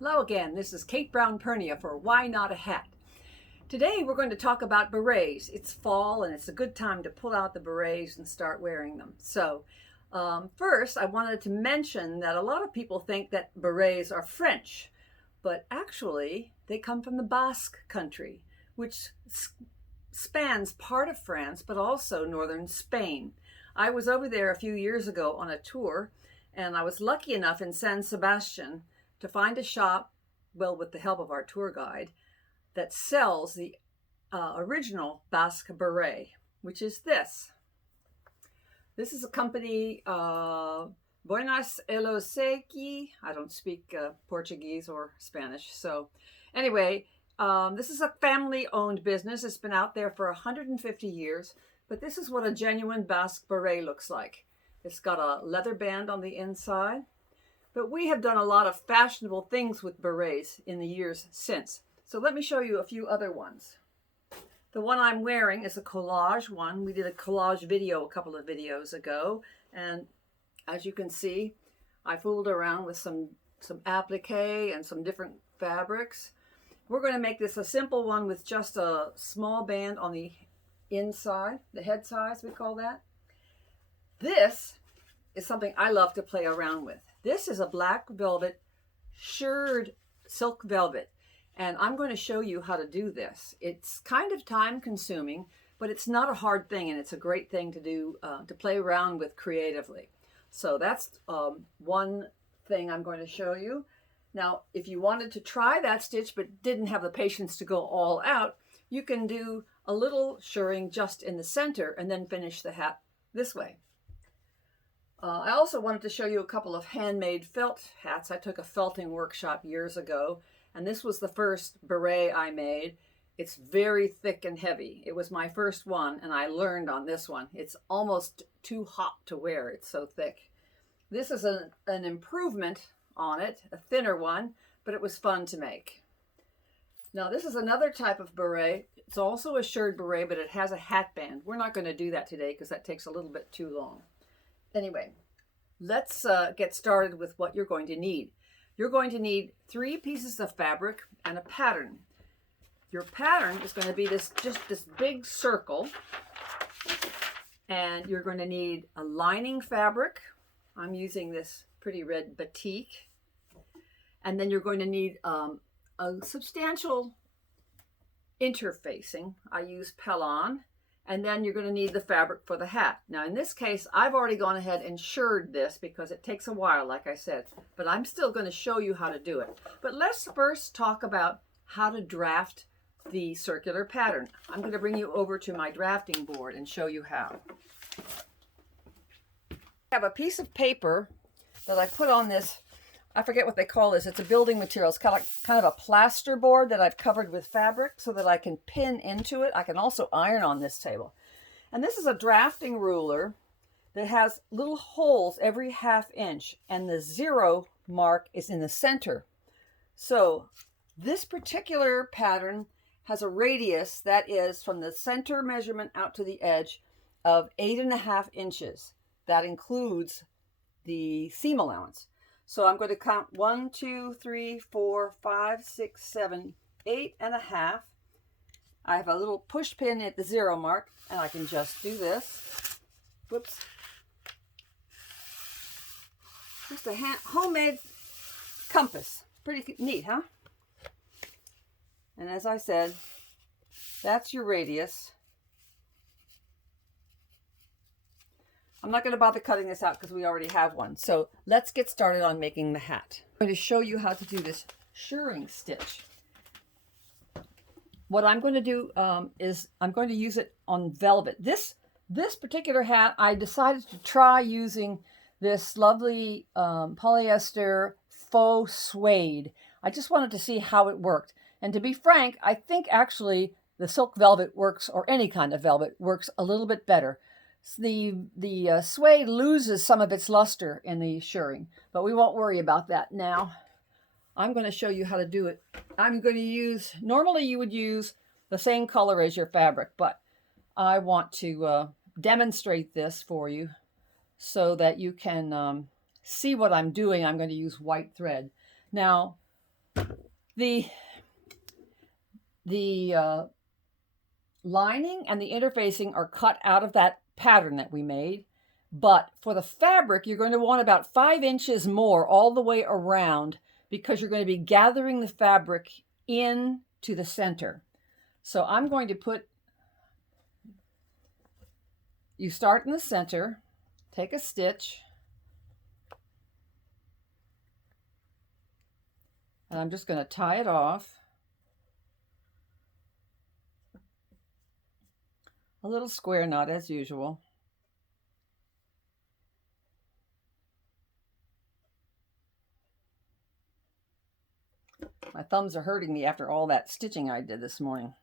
Hello again, this is Kate Brown Pernia for Why Not a Hat. Today we're going to talk about berets. It's fall and it's a good time to pull out the berets and start wearing them. First I wanted to mention that a lot of people think that berets are French, but actually they come from the Basque country, which spans part of France but also northern Spain. I was over there a few years ago on a tour, and I was lucky enough in San Sebastian to find a shop, well, with the help of our tour guide, that sells the original Basque beret, which is this. This is a company, Buenas Eloseki. I don't speak Portuguese or Spanish. So anyway, this is a family-owned business. It's been out there for 150 years, but this is what a genuine Basque beret looks like. It's got a leather band on the inside. But we have done a lot of fashionable things with berets in the years since. So let me show you a few other ones. The one I'm wearing is a collage one. We did a collage video a couple of videos ago. And as you can see, I fooled around with some applique and some different fabrics. We're going to make this a simple one with just a small band on the inside, the head size we call that. This is something I love to play around with. This is a black velvet shirred silk velvet, and I'm going to show you how to do this. It's kind of time consuming, but it's not a hard thing, and it's a great thing to do, to play around with creatively. So that's one thing I'm going to show you. Now, if you wanted to try that stitch but didn't have the patience to go all out, you can do a little shirring just in the center and then finish the hat this way. I also wanted to show you a couple of handmade felt hats. I took a felting workshop years ago, and this was the first beret I made. It's very thick and heavy. It was my first one, and I learned on this one. It's almost too hot to wear. It's so thick. This is an improvement on it, a thinner one, but it was fun to make. Now, this is another type of beret. It's also a shirred beret, but it has a hat band. We're not going to do that today because that takes a little bit too long. Anyway, let's get started with what you're going to need. You're going to need 3 pieces of fabric and a pattern. Your pattern is going to be just this big circle, and you're going to need a lining fabric. I'm using this pretty red batik. And then you're going to need a substantial interfacing. I use Pellon. And then you're going to need the fabric for the hat. Now, in this case, I've already gone ahead and shirred this because it takes a while, like I said. But I'm still going to show you how to do it. But let's first talk about how to draft the circular pattern. I'm going to bring you over to my drafting board and show you how. I have a piece of paper that I put on this, I forget what they call this. It's a building material. It's kind of a plaster board that I've covered with fabric so that I can pin into it. I can also iron on this table. And this is a drafting ruler that has little holes every ½ inch, and the 0 mark is in the center. So this particular pattern has a radius that is from the center measurement out to the edge of 8½ inches. That includes the seam allowance. So I'm going to count 1, 2, 3, 4, 5, 6, 7, 8½. I have a little push pin at the 0 mark, and I can just do this. Whoops. Just a homemade compass. Pretty neat, huh? And as I said, that's your radius. I'm not going to bother cutting this out because we already have one. So let's get started on making the hat. I'm going to show you how to do this shirring stitch. What I'm going to do is I'm going to use it on velvet. This particular hat, I decided to try using this lovely polyester faux suede. I just wanted to see how it worked. And to be frank, I think actually the silk velvet works, or any kind of velvet works a little bit better. The suede loses some of its luster in the shirring, but we won't worry about that now. I'm going to show you how to do it. I'm going to use, normally you would use the same color as your fabric, but I want to demonstrate this for you so that you can see what I'm doing. I'm going to use white thread. Now, The lining and the interfacing are cut out of that pattern that we made. But for the fabric, you're going to want about 5 inches more all the way around because you're going to be gathering the fabric into the center. So I'm going to put, you start in the center, take a stitch, and I'm just going to tie it off. A little square knot as usual. My thumbs are hurting me after all that stitching I did this morning.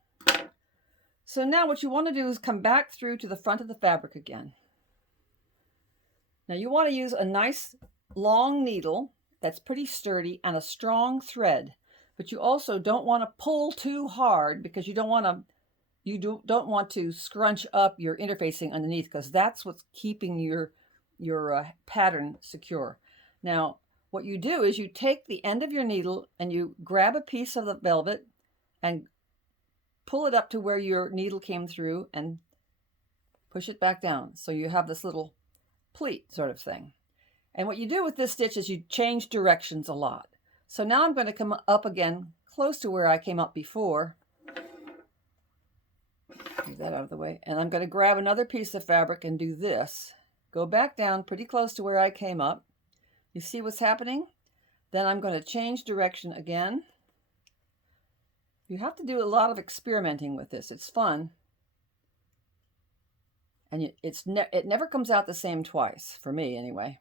So now what you want to do is come back through to the front of the fabric again. Now you want to use a nice long needle that's pretty sturdy and a strong thread, but you also don't want to pull too hard because you don't want to scrunch up your interfacing underneath, because that's what's keeping your pattern secure. Now what you do is you take the end of your needle and you grab a piece of the velvet and pull it up to where your needle came through and push it back down. So you have this little pleat sort of thing. And what you do with this stitch is you change directions a lot. So now I'm going to come up again close to where I came up before. Move that out of the way. And I'm going to grab another piece of fabric and do this. Go back down pretty close to where I came up. You see what's happening? Then I'm going to change direction again. You have to do a lot of experimenting with this. It's fun. And it never comes out the same twice, for me anyway.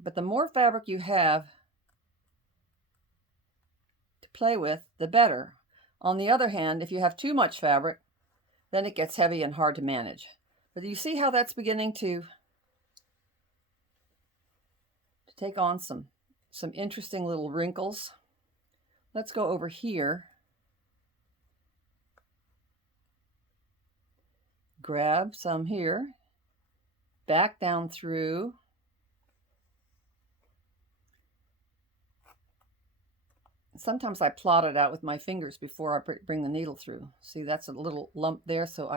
But the more fabric you have to play with, the better. On the other hand, if you have too much fabric, then it gets heavy and hard to manage. But you see how that's beginning to take on some interesting little wrinkles. Let's go over here. Grab some here, back down through. Sometimes I plot it out with my fingers before I bring the needle through. See, that's a little lump there, so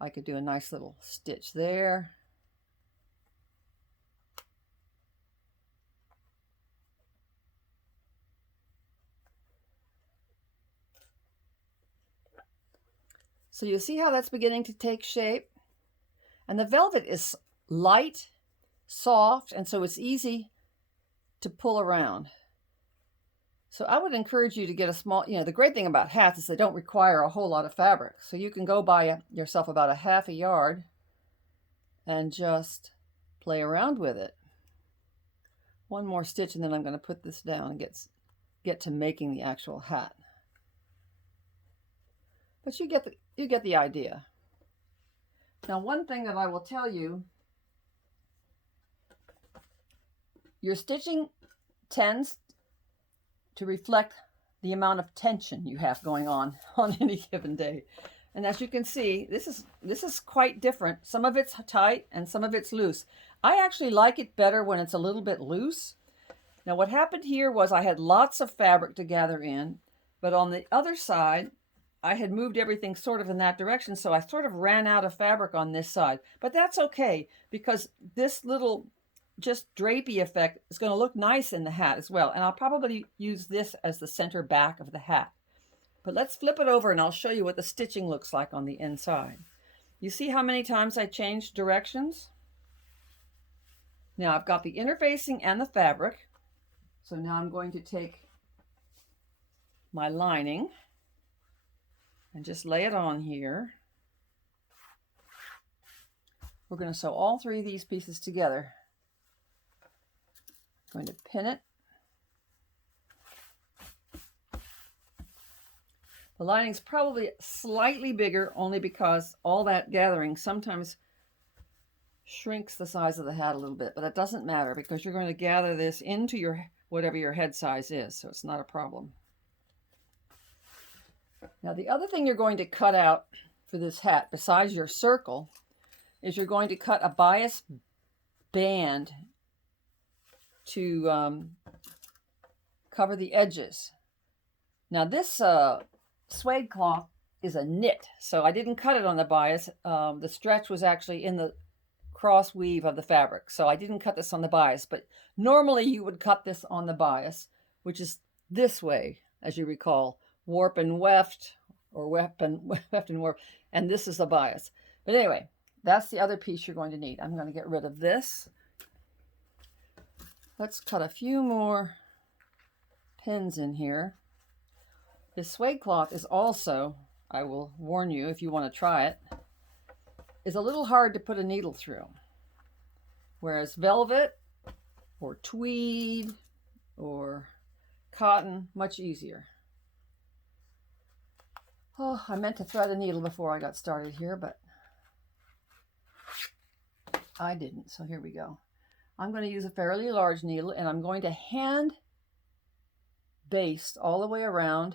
I could do a nice little stitch there. So you see how that's beginning to take shape? And the velvet is light, soft, and so it's easy to pull around. So I would encourage you to get a small, the great thing about hats is they don't require a whole lot of fabric. So you can go buy yourself about a half a yard and just play around with it. One more stitch and then I'm going to put this down and get to making the actual hat. But you get the idea. Now, one thing that I will tell you, your stitching tends to reflect the amount of tension you have going on any given day. And as you can see, this is quite different. Some of it's tight and some of it's loose. I actually like it better when it's a little bit loose. Now what happened here was I had lots of fabric to gather in, but on the other side, I had moved everything sort of in that direction, so I sort of ran out of fabric on this side. But that's okay, because this little just drapey effect is going to look nice in the hat as well. And I'll probably use this as the center back of the hat. But let's flip it over and I'll show you what the stitching looks like on the inside. You see how many times I changed directions? Now I've got the interfacing and the fabric. So now I'm going to take my lining and just lay it on here. We're going to sew all three of these pieces together. I'm going to pin it. The lining's probably slightly bigger only because all that gathering sometimes shrinks the size of the hat a little bit, but it doesn't matter because you're going to gather this into your whatever your head size is, so it's not a problem. Now the other thing you're going to cut out for this hat, besides your circle, is you're going to cut a bias band to cover the edges. Now this suede cloth is a knit, so I didn't cut it on the bias. The stretch was actually in the cross weave of the fabric, so I didn't cut this on the bias, but normally you would cut this on the bias, which is this way, as you recall, warp and weft, or weft and warp, and this is the bias. But anyway, that's the other piece you're going to need. I'm going to get rid of this. Let's cut a few more pins in here. This suede cloth is also, I will warn you if you want to try it, is a little hard to put a needle through. Whereas velvet or tweed or cotton, much easier. Oh, I meant to thread a needle before I got started here, but I didn't, so here we go. I'm going to use a fairly large needle, and I'm going to hand baste all the way around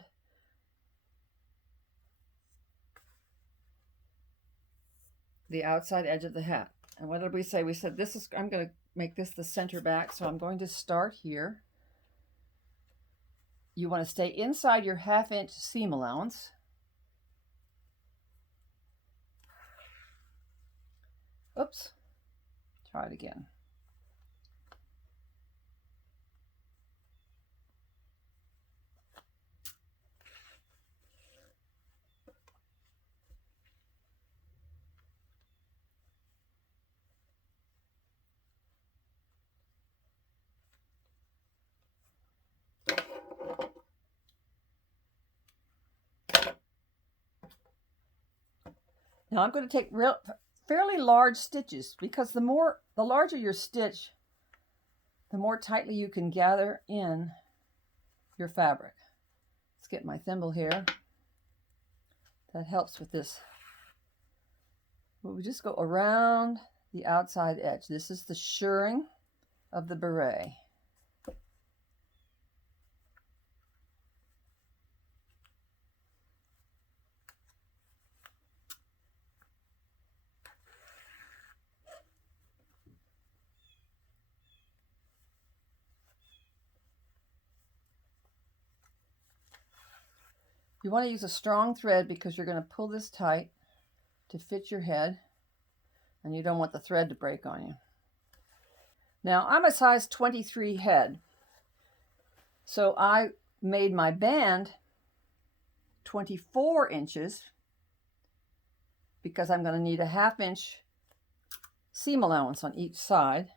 the outside edge of the hat. And what did we say? We said this is, I'm going to make this the center back, so I'm going to start here. You want to stay inside your 1/2 inch seam allowance. Oops, try it again. Now I'm going to take fairly large stitches, because the larger your stitch, the more tightly you can gather in your fabric. Let's get my thimble here. That helps with this. We just go around the outside edge. This is the shirring of the beret. You want to use a strong thread because you're going to pull this tight to fit your head, and you don't want the thread to break on you. Now, I'm a size 23 head, so I made my band 24 inches because I'm going to need a 1/2 inch seam allowance on each side.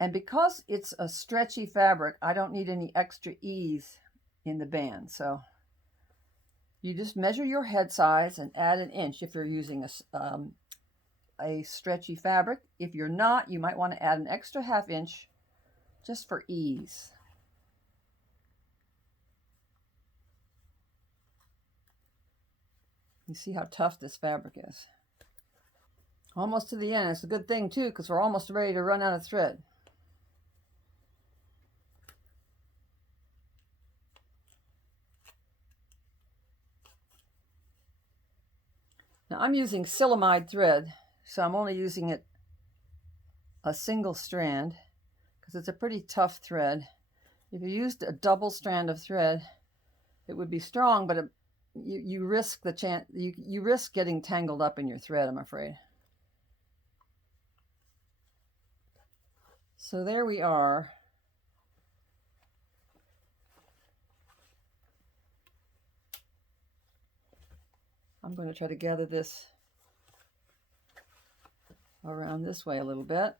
And because it's a stretchy fabric, I don't need any extra ease in the band. So you just measure your head size and add 1 inch if you're using a stretchy fabric. If you're not, you might want to add an extra 1/2 inch just for ease. You see how tough this fabric is. Almost to the end. It's a good thing too, because we're almost ready to run out of thread. Now I'm using silamide thread, so I'm only using it a single strand because it's a pretty tough thread. If you used a double strand of thread, it would be strong, but you risk the chance, you risk getting tangled up in your thread, I'm afraid. So there we are. I'm going to try to gather this around this way a little bit.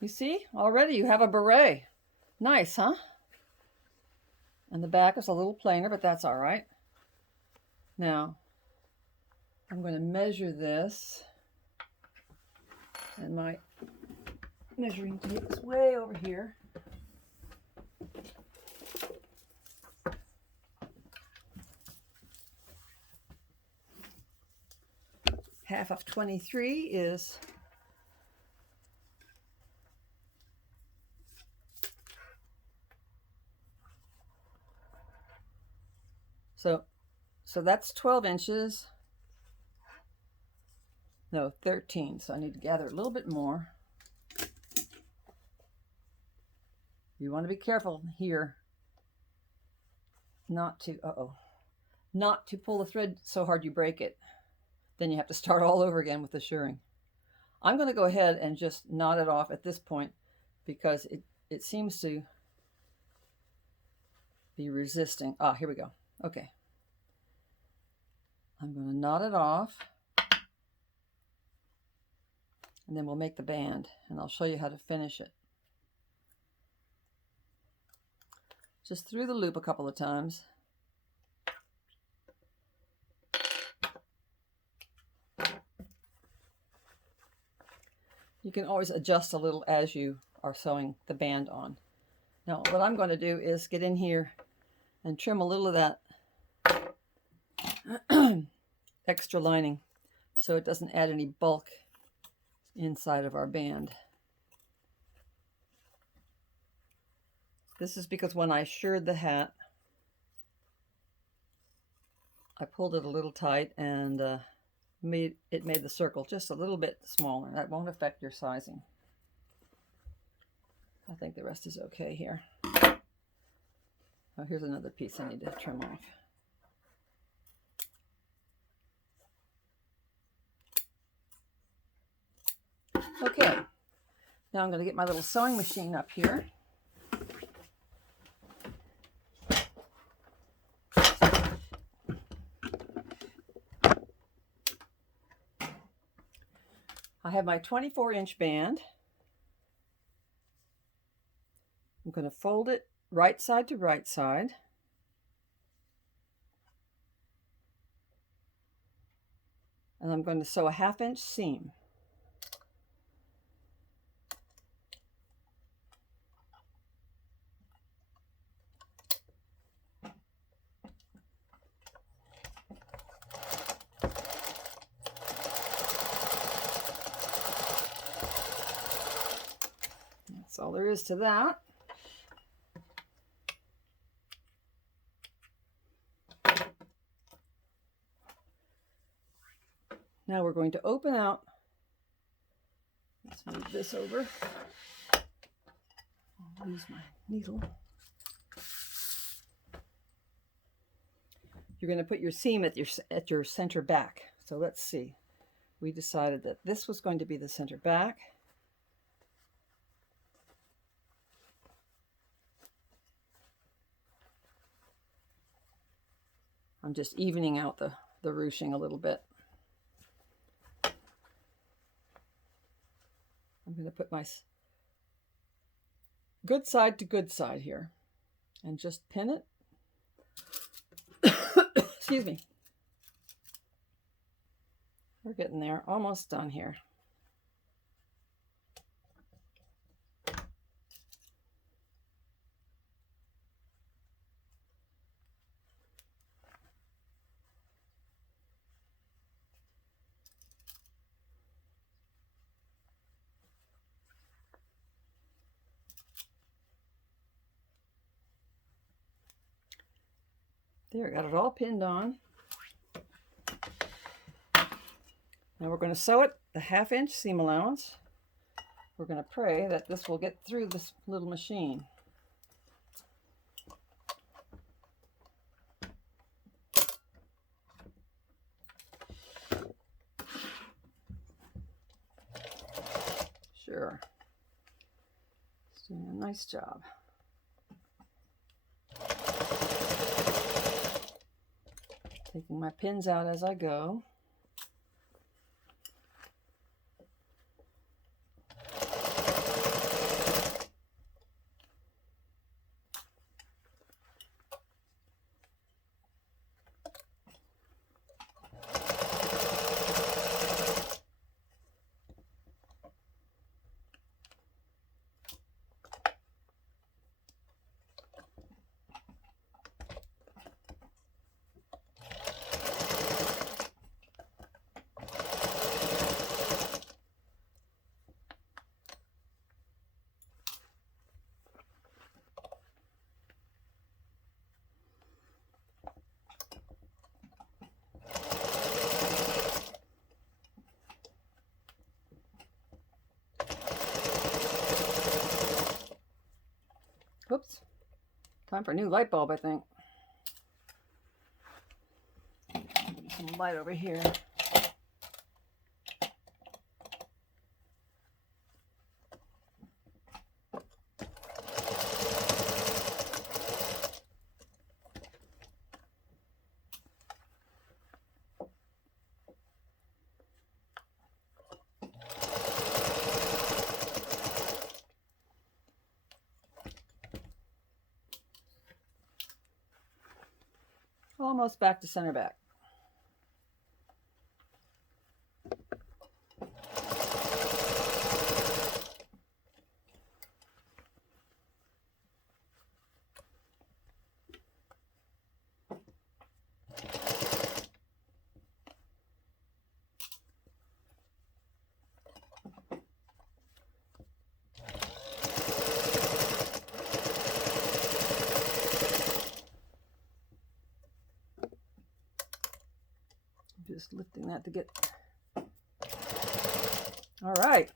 You see, already you have a beret. Nice, huh? And the back is a little plainer, but that's all right. Now, I'm going to measure this, and my measuring tape is way over here. Half of 23 is so that's 12 inches. No, 13. So I need to gather a little bit more. You want to be careful here not to, not to pull the thread so hard you break it. Then you have to start all over again with the shirring. I'm going to go ahead and just knot it off at this point because it seems to be resisting. Ah, here we go. Okay. I'm going to knot it off, and then we'll make the band, and I'll show you how to finish it. Just through the loop a couple of times. You can always adjust a little as you are sewing the band on. Now, what I'm going to do is get in here and trim a little of that extra lining so it doesn't add any bulk inside of our band. This is because when I shirred the hat, I pulled it a little tight and made the circle just a little bit smaller. That won't affect your sizing. I think the rest is okay here. Oh, here's another piece I need to trim off. Okay, now I'm going to get my little sewing machine up here. I have my 24-inch band. I'm going to fold it right side to right side. And I'm going to sew a 1/2 inch seam. That's all there is to that. Now we're going to open out. Let's move this over. I'll lose my needle. You're going to put your seam at your center back. So let's see. We decided that this was going to be the center back. I'm just evening out the ruching a little bit. I'm going to put my good side to good side here and just pin it. Excuse me. We're getting there, almost done here. There, got it all pinned on. Now we're going to sew it the 1/2 inch seam allowance. We're going to pray that this will get through this little machine. Sure. It's doing a nice job. Taking my pins out as I go. Time for a new light bulb, I think. Some light over here. Almost back to center back. Just lifting that to get, all right.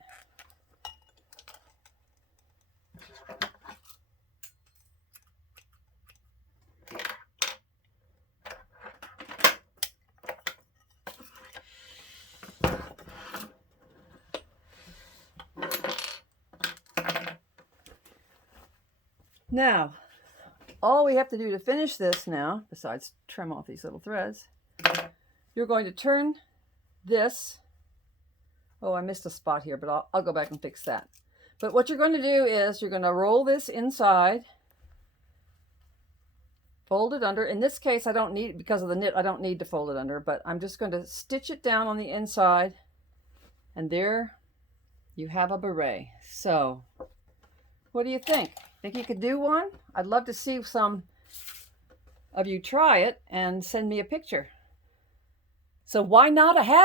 Now, all we have to do to finish this now, besides trim off these little threads, you're going to turn this. Oh, I missed a spot here, but I'll go back and fix that. But what you're going to do is you're going to roll this inside, fold it under. In this case, I don't need, because of the knit, I don't need to fold it under, but I'm just going to stitch it down on the inside, and there you have a beret. So, what do you think? Think you could do one? I'd love to see some of you try it and send me a picture. So why not a hat?